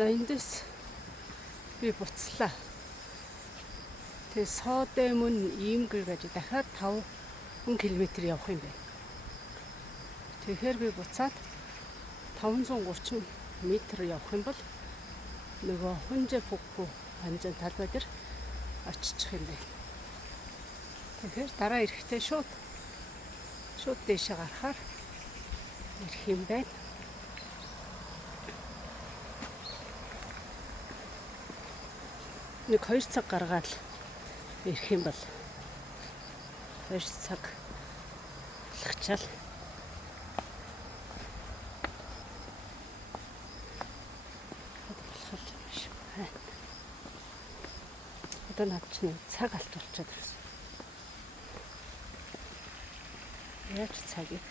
За эндээс би буцлаа. Тэгээ Содемон Имгэр гэж дахиад 5 км явах юм байна. Тэгэхээр би буцаад 530 м явах юм бол нөгөө Хунжэфүку ханжин талбай дээр очичих юм байна. Тэгэхээр дараа ирэхдээ шууд дээшээ гарахаар ирэх юм байна. Нэг 2 цаг гаргаад ирэх юм бол 2 цаг алхачаал болох юм шиг байна. Одоо над чинь цаг алт болчиход ирсэн. Яаж цагийг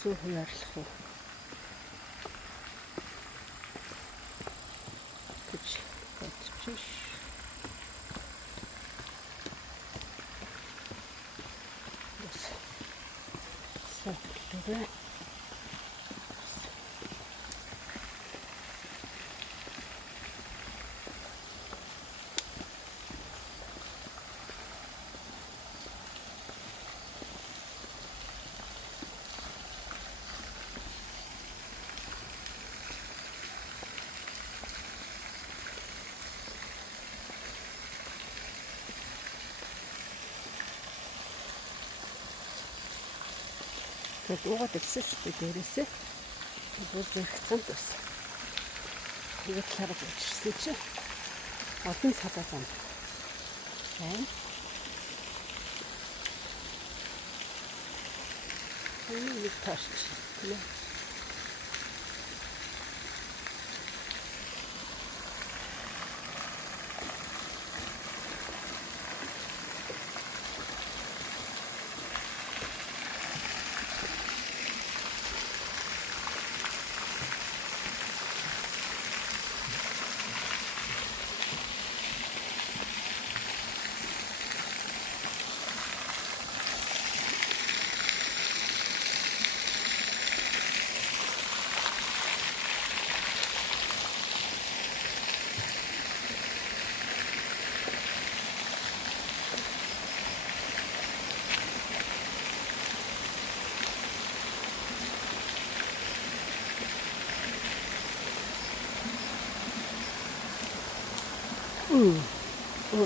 зөв хуваарлах вэ гэж бодож ш. Саклурэ. Тэгээд уугаад ирсэн шүү дээ дээрээсээ. Бүр зэрэгцэн байсан. Тэгээд хараад ирсэн чинь одон садаа зам. Сайн. Энэ нэг таарч тийм ээ.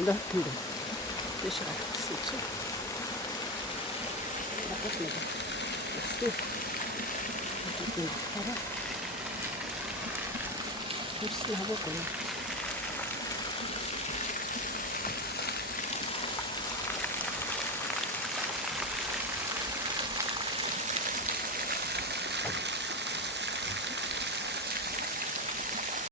Надад тийш гарчихсан чинь. Надад нэг. Тэгвэл хараа. Тэрс наваагүй.